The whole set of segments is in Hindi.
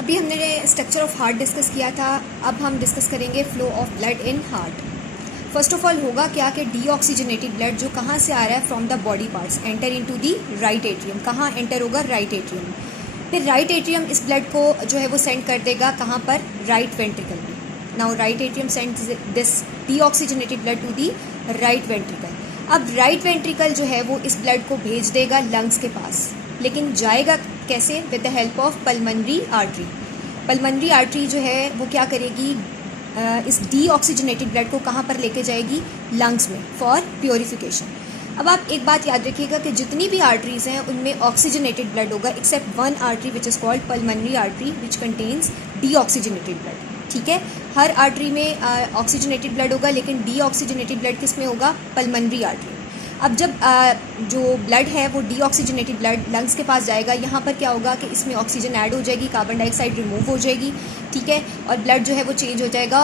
अभी हमने स्ट्रक्चर ऑफ हार्ट डिस्कस किया था। अब हम डिस्कस करेंगे flow of blood in heart. First of all होगा क्या कि डीऑक्सीजनेटेड ब्लड जो कहाँ से आ रहा है, from the body parts, enter into the right atrium. कहाँ एंटर होगा? Right atrium. फिर राइट एट्रियम इस ब्लड को जो है वो सेंड कर देगा कहाँ पर? राइट वेंट्रिकल में। Now right atrium sends this deoxygenated blood to the right ventricle. अब राइट वेंट्रिकल जो है वो इस ब्लड को भेज देगा लंग्स के पास, लेकिन जाएगा कैसे? With the help of pulmonary artery. Pulmonary artery जो है वो क्या करेगी? इस डीऑक्सीजनेटेड ब्लड को कहाँ पर लेके जाएगी? लंग्स में, फॉर प्योरीफिकेशन। अब आप एक बात याद रखिएगा कि जितनी भी आर्टरीज हैं उनमें ऑक्सीजनेटेड ब्लड होगा, except one artery which is called pulmonary artery which contains deoxygenated blood. ठीक है, हर आर्टरी में ऑक्सीजनेटेड ब्लड होगा, लेकिन डीऑक्सीजनेटेड ब्लड किस में होगा? Pulmonary artery. अब जब जो ब्लड है वो डीऑक्सीजनेटेड ब्लड लंग्स के पास जाएगा, यहाँ पर क्या होगा कि इसमें ऑक्सीजन ऐड हो जाएगी, कार्बन डाइऑक्साइड रिमूव हो जाएगी। ठीक है, और ब्लड जो है वो चेंज हो जाएगा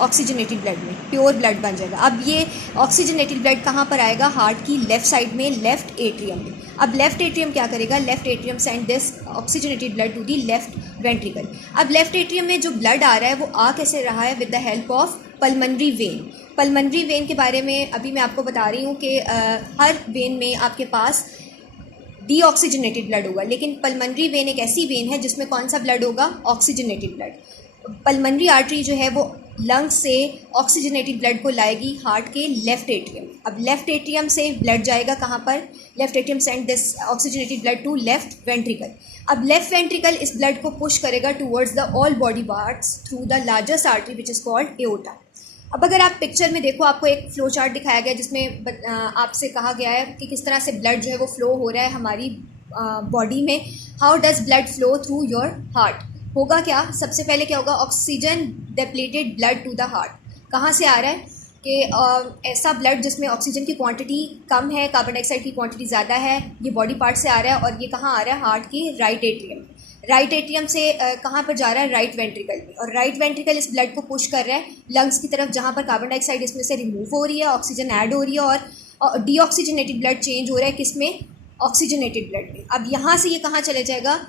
ऑक्सीजनेटेड ब्लड में, प्योर ब्लड बन जाएगा। अब ये ऑक्सीजनेटेड ब्लड कहाँ पर आएगा? हार्ट की लेफ्ट साइड में, लेफ्ट एट्रियम में। अब लेफ्ट एट्रियम क्या करेगा? Left atrium send this oxygenated blood to the left ventricle. अब लेफ्ट एट्रियम में जो ब्लड आ रहा है वो आ कैसे रहा है? With the help of pulmonary when. Pulmonary when के बारे में अभी मैं आपको बता रही हूँ कि हर वेन में आपके पास डीऑक्सीजनेटेड ब्लड होगा, लेकिन पल्मनरी वेन एक ऐसी वेन है जिसमें कौन सा ब्लड होगा? Oxygenated blood. पल्मनरी आर्टरी जो है वो लंग्स से ऑक्सीजनेटेड ब्लड को लाएगी हार्ट के लेफ्ट एट्रियम। अब लेफ्ट एट्रियम से ब्लड जाएगा कहाँ पर? Left atrium send this oxygenated blood to left ventricle. अब लेफ्ट वेंट्रिकल इस ब्लड को पुश करेगा towards the all body parts through the largest artery which is called aorta. अब अगर आप पिक्चर में देखो, आपको एक फ्लो चार्ट दिखाया गया जिसमें आपसे कहा गया है कि किस तरह से ब्लड जो है वो फ्लो हो रहा है हमारी बॉडी में। How does blood flow through your heart? होगा क्या? सबसे पहले क्या होगा? Oxygen depleted blood to the heart. कहाँ से आ रहा है कि ऐसा ब्लड जिसमें ऑक्सीजन की क्वांटिटी कम है, कार्बन डाइऑक्साइड की क्वांटिटी ज़्यादा है, ये बॉडी पार्ट से आ रहा है, और ये कहाँ आ रहा है? हार्ट की राइट एट्रियम। राइट एट्रियम से कहाँ पर जा रहा है? राइट वेंट्रिकल में। और राइट वेंट्रिकल इस ब्लड को पुश कर रहा है लंग्स की तरफ, जहाँ पर कार्बन डाइऑक्साइड इसमें से रिमूव हो रही है, ऑक्सीजन ऐड हो रही है, और डीऑक्सीजनेटेड ब्लड चेंज हो रहा है किस में? ऑक्सीजनेटेड ब्लड में। अब यहाँ से ये कहाँ चले जाएगा?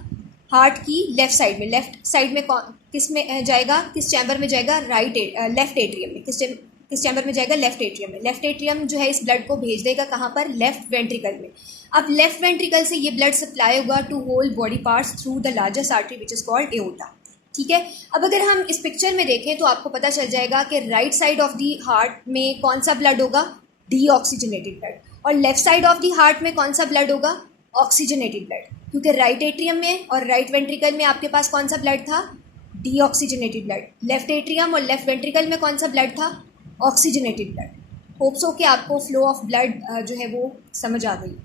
हार्ट की लेफ्ट साइड में। लेफ्ट साइड में किस में जाएगा? किस चैम्बर में जाएगा? लेफ्ट एट्रियम में। किस चैम्बर में जाएगा? लेफ्ट एट्रियम में। लेफ्ट एट्रियम जो है इस ब्लड को भेज देगा कहाँ पर? लेफ्ट वेंट्रिकल में। अब लेफ्ट वेंट्रिकल से ये ब्लड सप्लाई होगा to whole body parts through the largest artery which is called aorta. ठीक है, अब अगर हम इस पिक्चर में देखें तो आपको पता चल जाएगा कि right side of the heart में कौन सा ब्लड होगा? Deoxygenated blood. और left side of the heart में कौन सा ब्लड होगा? Oxygenated blood. क्योंकि राइट एट्रियम में और राइट वेंट्रिकल में आपके पास कौन सा ब्लड था? Deoxygenated blood. लेफ्ट एट्रियम और लेफ्ट वेंट्रिकल में कौन सा ब्लड था? Oxygenated blood. होप्स हो कि आपको फ्लो ऑफ ब्लड जो है वो समझ आ गई।